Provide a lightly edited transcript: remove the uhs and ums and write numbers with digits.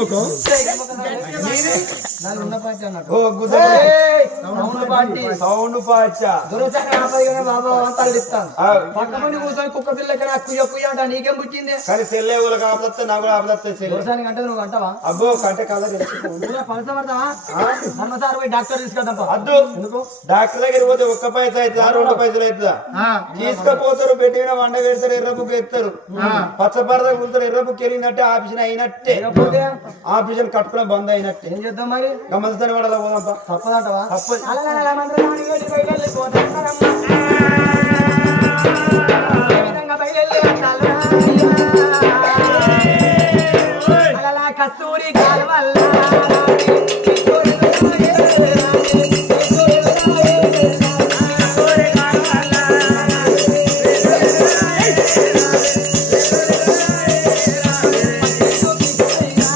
ముఖం సౌండ్ పాచా పక్కమంది కూర్చొని కుక్క పిల్ల కుయ్య కుయ్య అంట నీకేం పుట్టింది కానీ సెల్లే ఊళ్ళకి ఆపదత్తా నాకు కూడా ఆపదత్తా దొరసానికి అంటే నువ్వు అంటావా అబ్బో కంటే కథ పడతావా ధర్మసారి పోయి డాక్టర్ తీసుకెళ్తాం అద్దు డాక్టర్ దగ్గర పోతే ఒక్క పైసా అవుతుందా 2 పైసలు అవుతుందా తీసుకపోతారు పెట్టిన వంట పెడతారు ఎర్ర బుక్ ఎత్తారు పచ్చపరద కూర్తారు ఎర్ర బుక్ వెళ్ళినట్టే ఆపరేషన్ అయినట్టే ఆపరేషన్ కట్టుకునే బంద్ అయినట్టే ఏం చేద్దాం మరి గమనిస్తాను వాడు అలా పోదాంపా తప్పదంటవా తప్పదు